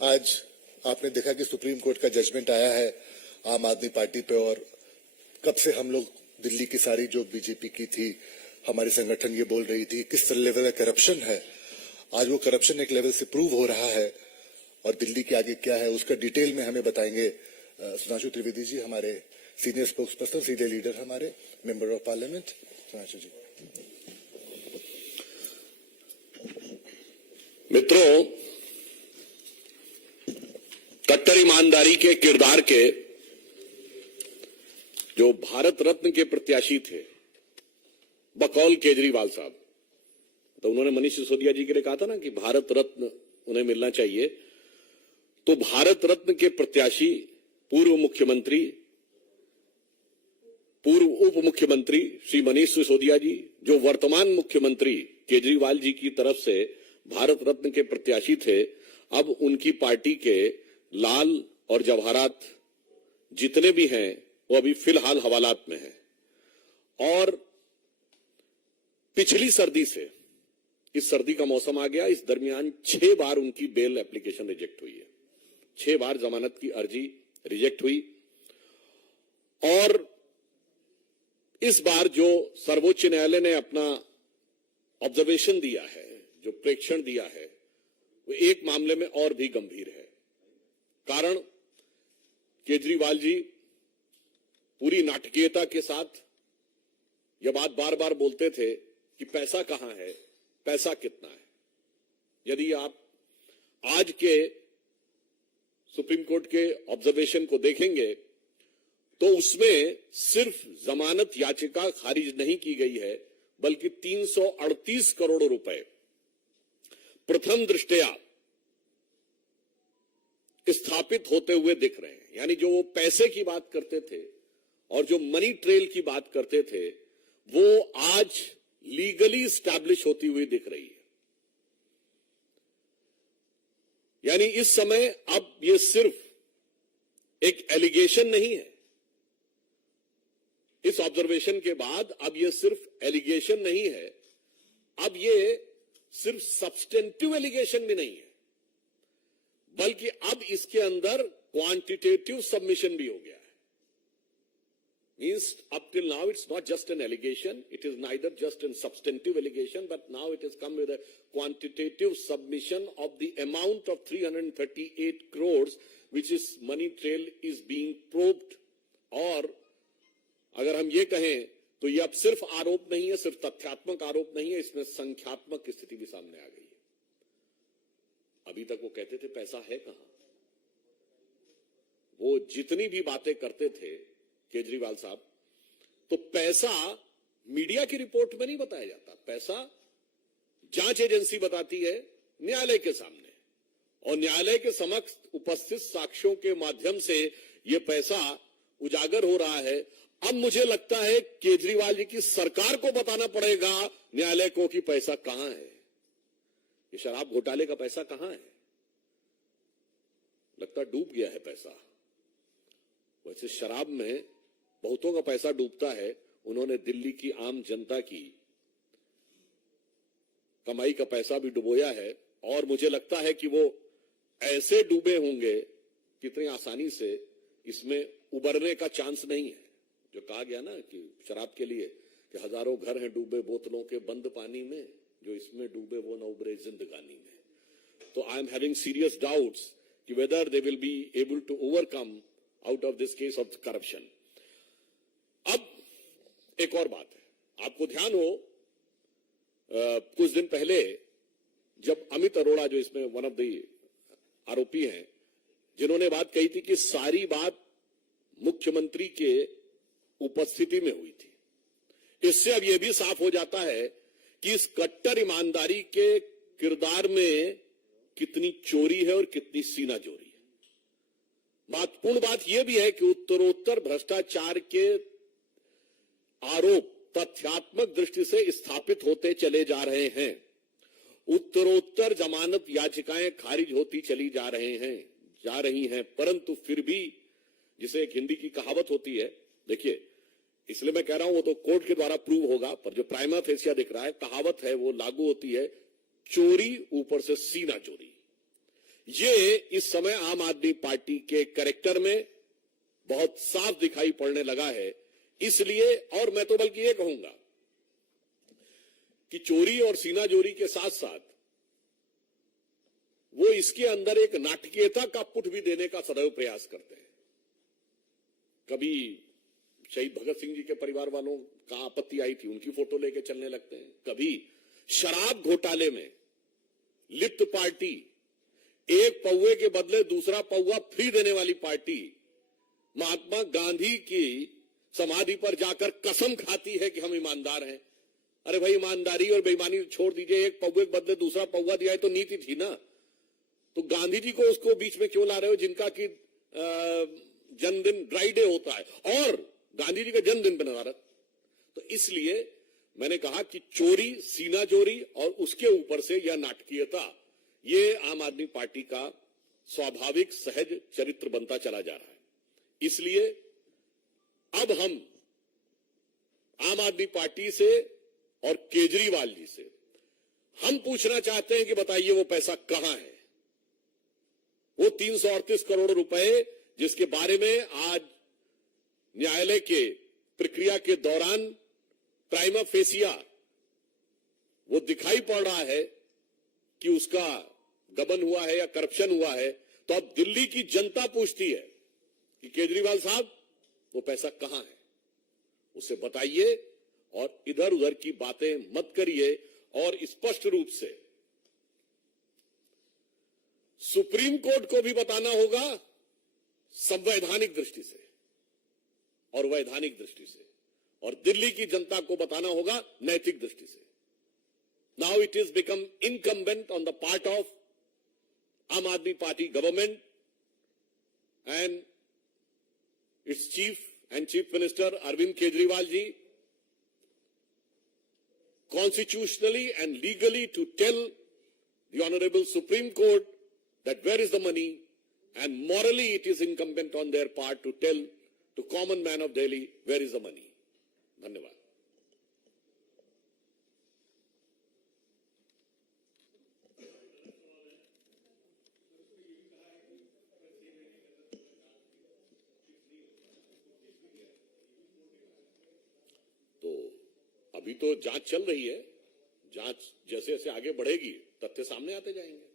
आज आपने देखा कि सुप्रीम कोर्ट का जजमेंट आया है आम आदमी पार्टी पे, और कब से हम लोग दिल्ली की सारी जो बीजेपी की थी, हमारी संगठन ये बोल रही थी किस लेवल का करप्शन है। आज वो करप्शन एक लेवल से प्रूव हो रहा है, और दिल्ली के आगे क्या है उसका डिटेल में हमें बताएंगे सुधांशु त्रिवेदी जी, हमारे senior spokes person, senior leader, हमारे मेंबर ऑफ पार्लियामेंट। सुधांशु जी। मित्रों, कट्टर ईमानदारी के किरदार के जो भारत रत्न के प्रत्याशी थे बकौल केजरीवाल साहब, तो उन्होंने मनीष सिसोदिया जी के लिए कहा था ना कि भारत रत्न उन्हें मिलना चाहिए। तो भारत रत्न के प्रत्याशी पूर्व मुख्यमंत्री, पूर्व उप मुख्यमंत्री श्री मनीष सिसोदिया जी, जो वर्तमान मुख्यमंत्री केजरीवाल जी की तरफ से भारत रत्न के प्रत्याशी थे, अब उनकी पार्टी के लाल और जवाहरात जितने भी हैं वो अभी फिलहाल हवालात में हैं। और पिछली सर्दी से इस सर्दी का मौसम आ गया, इस दरमियान 6 बार उनकी बेल एप्लीकेशन रिजेक्ट हुई है। 6 बार जमानत की अर्जी रिजेक्ट हुई। और इस बार जो सर्वोच्च न्यायालय ने अपना ऑब्जर्वेशन दिया है, जो प्रेक्षण दिया है, वो एक मामले में और भी गंभीर है। कारण केजरीवाल जी पूरी नाटकीयता के साथ यह बात बार बार बोलते थे कि पैसा कहां है, पैसा कितना है। यदि आप आज के सुप्रीम कोर्ट के ऑब्जर्वेशन को देखेंगे तो उसमें सिर्फ जमानत याचिका खारिज नहीं की गई है, बल्कि 338 करोड़ रुपए प्रथम दृष्टया स्थापित होते हुए दिख रहे हैं। यानी जो वो पैसे की बात करते थे और जो मनी ट्रेल की बात करते थे, वो आज लीगली स्टैब्लिश होती हुई दिख रही है। यानी इस समय अब ये सिर्फ एक एलिगेशन नहीं है। इस ऑब्जर्वेशन के बाद अब ये सिर्फ एलिगेशन नहीं है, अब ये सिर्फ सब्सटेंटिव एलिगेशन भी नहीं है, बल्कि अब इसके अंदर क्वांटिटेटिव सबमिशन भी हो गया है। Means up till now it's not just an allegation, it is neither just a substantive allegation, but now it has come with a quantitative submission of the amount of 338 crores which is money trail is being probed। और अगर हम ये कहें तो ये अब सिर्फ आरोप नहीं है, सिर्फ तथ्यात्मक आरोप नहीं है, इसमें संख्यात्मक स्थिति भी सामने आ गई है। अभी तक वो कहते थे पैसा है कहां। वो जितनी भी बातें करते थे केजरीवाल साहब, तो पैसा मीडिया की रिपोर्ट में नहीं बताया जाता। पैसा जांच एजेंसी बताती है न्यायालय के सामने, और न्यायालय के समक्ष उपस्थित साक्ष्यों के माध्यम से यह पैसा उजागर हो रहा है। अब मुझे लगता है केजरीवाल जी की सरकार को बताना पड़ेगा न्यायालय को कि पैसा कहां है, ये शराब घोटाले का पैसा कहां है। लगता डूब गया है पैसा। वैसे शराब में बहुतों का पैसा डूबता है, उन्होंने दिल्ली की आम जनता की कमाई का पैसा भी डुबोया है। और मुझे लगता है कि वो ऐसे डूबे होंगे कितनी आसानी से इसमें उबरने का चांस नहीं है। जो कहा गया ना कि शराब के लिए कि हजारों घर हैं डूबे बोतलों के बंद पानी में, जो इसमें डूबे वो न उबरे जिंदगानी में। तो I am having serious doubts कि whether they will be able to overcome out of this case of corruption. अब एक और बात है, आपको ध्यान हो कुछ दिन पहले जब अमित अरोड़ा, जो इसमें वन ऑफ द आरोपी हैं, जिन्होंने बात कही थी कि सारी बात मुख्यमंत्री के उपस्थिति में हुई थी, इससे अब यह भी साफ हो जाता है कि इस कट्टर ईमानदारी के किरदार में कितनी चोरी है और कितनी सीनाजोरी है। महत्वपूर्ण बात यह भी है कि उत्तरोत्तर भ्रष्टाचार के आरोप तथ्यात्मक दृष्टि से स्थापित होते चले जा रहे हैं। उत्तरोत्तर जमानत याचिकाएं खारिज होती चली जा रही हैं, परंतु फिर भी, जिसे एक हिंदी की कहावत होती है, देखिए इसलिए मैं कह रहा हूं वो तो कोर्ट के द्वारा प्रूव होगा, पर जो प्राइमा फेसिया दिख रहा है, कहावत है वो लागू होती है, चोरी ऊपर से सीना चोरी। ये इस समय आम आदमी पार्टी के कैरेक्टर में बहुत साफ दिखाई पड़ने लगा है। इसलिए, और मैं तो बल्कि ये कहूंगा कि चोरी और सीनाजोरी के साथ साथ वो इसके अंदर एक नाटकीयता का पुट भी देने का सदैव प्रयास करते हैं। कभी शहीद भगत सिंह जी के परिवार वालों का आपत्ति आई थी, उनकी फोटो लेके चलने लगते हैं। कभी शराब घोटाले में लिप्त पार्टी, एक पौवे के बदले दूसरा पौवा फ्री देने वाली पार्टी, महात्मा गांधी की समाधि पर जाकर कसम खाती है कि हम ईमानदार हैं। अरे भाई, ईमानदारी और बेईमानी छोड़ दीजिए, एक पौवे के बदले दूसरा पौवा दिया है तो नीति थी ना। तो गांधी जी को उसको बीच में क्यों ला रहे हो, जिनका कि जन्मदिन ड्राई डे होता है और गांधी जी का जन्मदिन बना रहा। तो इसलिए मैंने कहा कि चोरी, सीना चोरी और उसके ऊपर से यह नाटकीयता, ये आम आदमी पार्टी का स्वाभाविक सहज चरित्र बनता चला जा रहा है। इसलिए अब हम आम आदमी पार्टी से और केजरीवाल जी से हम पूछना चाहते हैं कि बताइए वो पैसा कहां है। वो 338 करोड़ रुपए जिसके बारे में आज न्यायालय के प्रक्रिया के दौरान प्राइमा फेसिया वो दिखाई पड़ रहा है कि उसका गबन हुआ है या करप्शन हुआ है, तो अब दिल्ली की जनता पूछती है कि केजरीवाल साहब वो पैसा कहां है, उसे बताइए और इधर उधर की बातें मत करिए। और स्पष्ट रूप से सुप्रीम कोर्ट को भी बताना होगा संवैधानिक दृष्टि से और वैधानिक दृष्टि से, और दिल्ली की जनता को बताना होगा नैतिक दृष्टि से। Now it is become incumbent on the part of Aam Aadmi party government and its chief minister Arvind Kejriwal ji constitutionally and legally to tell the Honorable Supreme Court that where is the money, and morally it is incumbent on their part to tell to common man of Delhi where is the money. धन्यवाद। अभी तो जांच चल रही है, जांच जैसे जैसे आगे बढ़ेगी तथ्य सामने आते जाएंगे।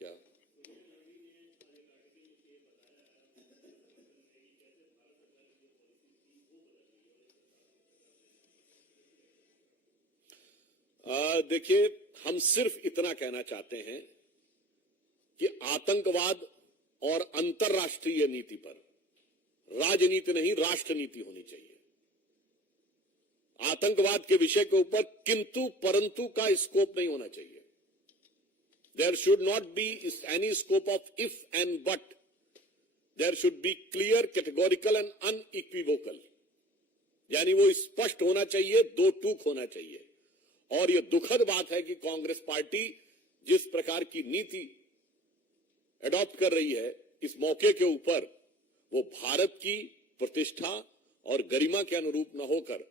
क्या देखिए, हम सिर्फ इतना कहना चाहते हैं कि आतंकवाद और अंतर्राष्ट्रीय नीति पर राजनीति नहीं, राष्ट्र नीति होनी चाहिए। आतंकवाद के विषय के ऊपर किंतु परंतु का स्कोप नहीं होना चाहिए। There should not be any scope of if and but, there should be clear, categorical and unequivocal, यानी वो स्पष्ट होना चाहिए, दो टूक होना चाहिए। और ये दुखद बात है कि कांग्रेस पार्टी जिस प्रकार की नीति एडॉप्ट कर रही है इस मौके के ऊपर, वो भारत की प्रतिष्ठा और गरिमा के अनुरूप न होकर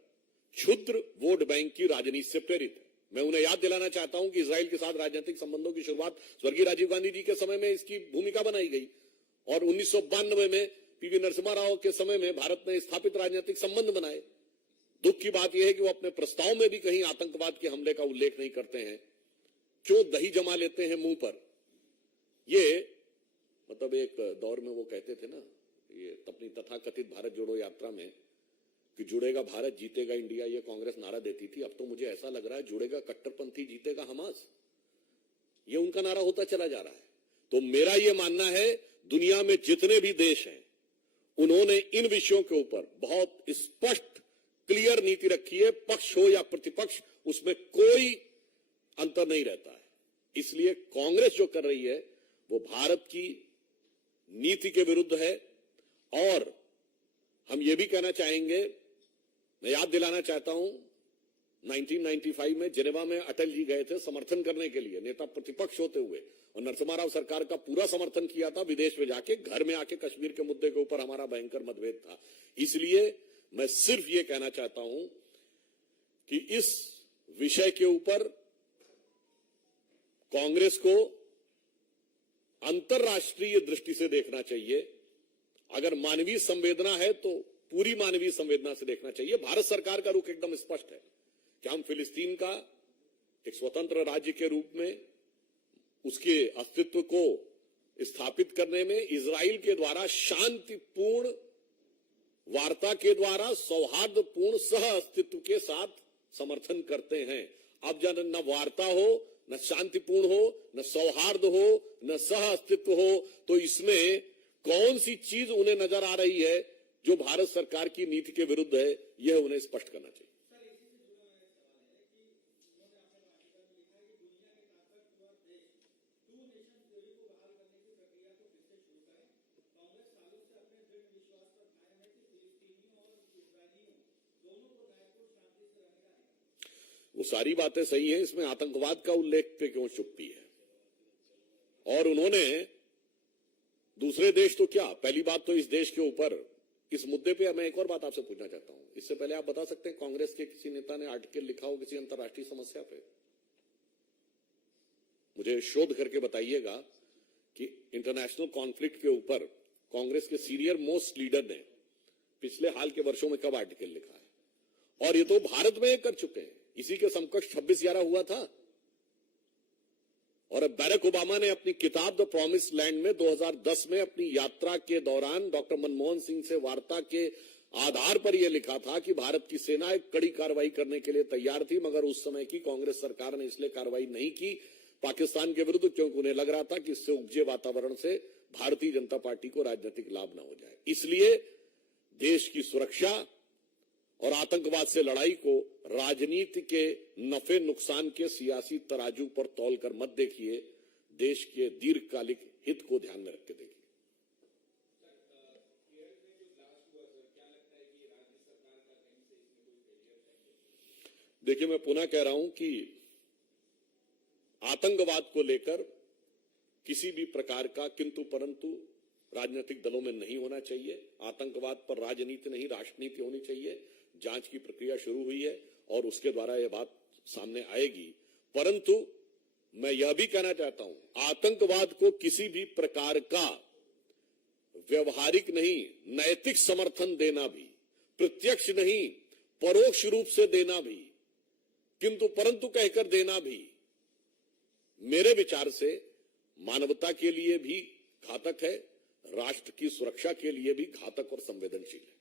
क्षुद्र वोट बैंक की राजनीति से प्रेरित है। मैं उन्हें याद दिलाना चाहता हूं कि इजराइल के साथ राजनीतिक संबंधों की शुरुआत स्वर्गीय राजीव गांधी जी के समय में इसकी भूमिका बनाई गई, और 1992 में पीवी नरसिम्हा राव के समय में भारत ने स्थापित राजनीतिक संबंध बनाए। दुख की बात यह है कि वो अपने प्रस्ताव में भी कहीं आतंकवाद के हमले का उल्लेख नहीं करते हैं, क्यों दही जमा लेते हैं मुंह पर। ये मतलब एक दौर में वो कहते थे ना, ये अपनी तथाकथित भारत जोड़ो यात्रा में, कि जुड़ेगा भारत जीतेगा इंडिया, ये कांग्रेस नारा देती थी। अब तो मुझे ऐसा लग रहा है जुड़ेगा कट्टरपंथी जीतेगा हमास, ये उनका नारा होता चला जा रहा है। तो मेरा ये मानना है, दुनिया में जितने भी देश हैं उन्होंने इन विषयों के ऊपर बहुत स्पष्ट क्लियर नीति रखी है, पक्ष हो या प्रतिपक्ष, उसमें कोई अंतर नहीं रहता है। इसलिए कांग्रेस जो कर रही है वो भारत की नीति के विरुद्ध है। और हम ये भी कहना चाहेंगे, मैं याद दिलाना चाहता हूं, 1995 में जिनेवा में अटल जी गए थे समर्थन करने के लिए, नेता प्रतिपक्ष होते हुए, और नरसिम्हा राव सरकार का पूरा समर्थन किया था। विदेश में जाके, घर में आके कश्मीर के मुद्दे के ऊपर हमारा भयंकर मतभेद था। इसलिए मैं सिर्फ ये कहना चाहता हूं कि इस विषय के ऊपर कांग्रेस को अंतर्राष्ट्रीय दृष्टि से देखना चाहिए। अगर मानवीय संवेदना है तो पूरी मानवीय संवेदना से देखना चाहिए। भारत सरकार का रुख एकदम स्पष्ट है कि हम फिलिस्तीन का एक स्वतंत्र राज्य के रूप में उसके अस्तित्व को स्थापित करने में इजराइल के द्वारा शांतिपूर्ण वार्ता के द्वारा सौहार्दपूर्ण सह अस्तित्व के साथ समर्थन करते हैं। अब जब न वार्ता हो, न शांतिपूर्ण हो, न सौहार्द हो, न सह अस्तित्व हो, तो इसमें कौन सी चीज उन्हें नजर आ रही है जो भारत सरकार की नीति के विरुद्ध है, यह उन्हें स्पष्ट करना चाहिए। वो सारी बातें सही हैं, इसमें आतंकवाद का उल्लेख पे क्यों चुप्पी है? और उन्होंने दूसरे देश तो क्या, पहली बात तो इस देश के ऊपर इस मुद्दे पे मैं एक और बात आपसे पूछना चाहता हूं। इससे पहले आप बता सकते हैं कांग्रेस के किसी नेता ने आर्टिकल लिखा हो किसी अंतर्राष्ट्रीय समस्या पे? मुझे शोध करके बताइएगा कि इंटरनेशनल कॉन्फ्लिक्ट के ऊपर कांग्रेस के सीनियर मोस्ट लीडर ने पिछले हाल के वर्षों में कब आर्टिकल लिखा है। और ये तो भारत में कर चुके हैं। इसी के समकक्ष 26/11 हुआ था। और अब बैरक ओबामा ने अपनी किताब द प्रॉमिस लैंड में 2010 में अपनी यात्रा के दौरान डॉक्टर मनमोहन सिंह से वार्ता के आधार पर यह लिखा था कि भारत की सेना एक कड़ी कार्रवाई करने के लिए तैयार थी, मगर उस समय की कांग्रेस सरकार ने इसलिए कार्रवाई नहीं की पाकिस्तान के विरुद्ध, क्योंकि उन्हें लग रहा था कि इससे उपजे वातावरण से भारतीय जनता पार्टी को राजनीतिक लाभ न हो जाए। इसलिए देश की सुरक्षा और आतंकवाद से लड़ाई को राजनीति के नफे नुकसान के सियासी तराजू पर तौलकर मत देखिए, देश के दीर्घकालिक हित को ध्यान में रख के देखिए। देखिए, मैं पुनः कह रहा हूं कि आतंकवाद को लेकर किसी भी प्रकार का किंतु परंतु राजनीतिक दलों में नहीं होना चाहिए। आतंकवाद पर राजनीति नहीं, राष्ट्रनीति होनी चाहिए। जांच की प्रक्रिया शुरू हुई है और उसके द्वारा यह बात सामने आएगी। परंतु मैं यह भी कहना चाहता हूं, आतंकवाद को किसी भी प्रकार का व्यवहारिक नहीं, नैतिक समर्थन देना भी, प्रत्यक्ष नहीं परोक्ष रूप से देना भी, किंतु परंतु कहकर देना भी, मेरे विचार से मानवता के लिए भी घातक है, राष्ट्र की सुरक्षा के लिए भी घातक और संवेदनशील है।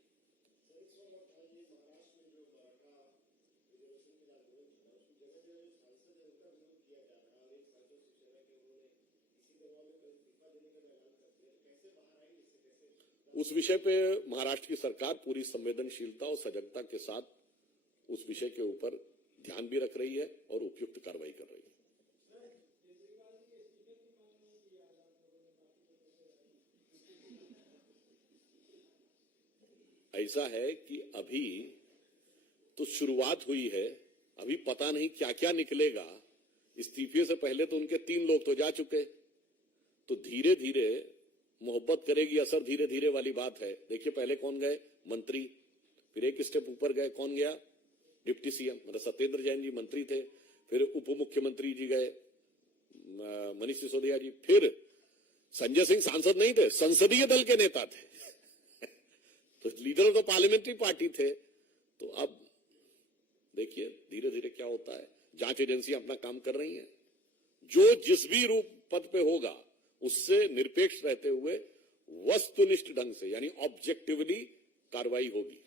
उस विषय पे महाराष्ट्र की सरकार पूरी संवेदनशीलता और सजगता के साथ उस विषय के ऊपर ध्यान भी रख रही है और उपयुक्त कार्रवाई कर रही है। ऐसा है कि अभी तो शुरुआत हुई है, अभी पता नहीं क्या क्या निकलेगा। इस्तीफे से पहले तो उनके 3 लोग तो जा चुके, तो धीरे धीरे मोहब्बत करेगी असर धीरे धीरे वाली बात है। देखिए, पहले कौन गए? मंत्री। फिर एक स्टेप ऊपर गए, कौन गया? डिप्टी सीएम, मतलब सत्येंद्र जैन जी मंत्री थे। फिर उप मुख्यमंत्री जी गए, मनीष सिसोदिया जी। फिर संजय सिंह सांसद नहीं थे, संसदीय दल के नेता थे तो लीडर तो पार्लियामेंट्री पार्टी थे। तो अब देखिए धीरे धीरे क्या होता है। जांच एजेंसियां अपना काम कर रही हैं, जो जिस भी रूप पद पे होगा उससे निरपेक्ष रहते हुए वस्तुनिष्ठ ढंग से यानी ऑब्जेक्टिवली कार्रवाई होगी।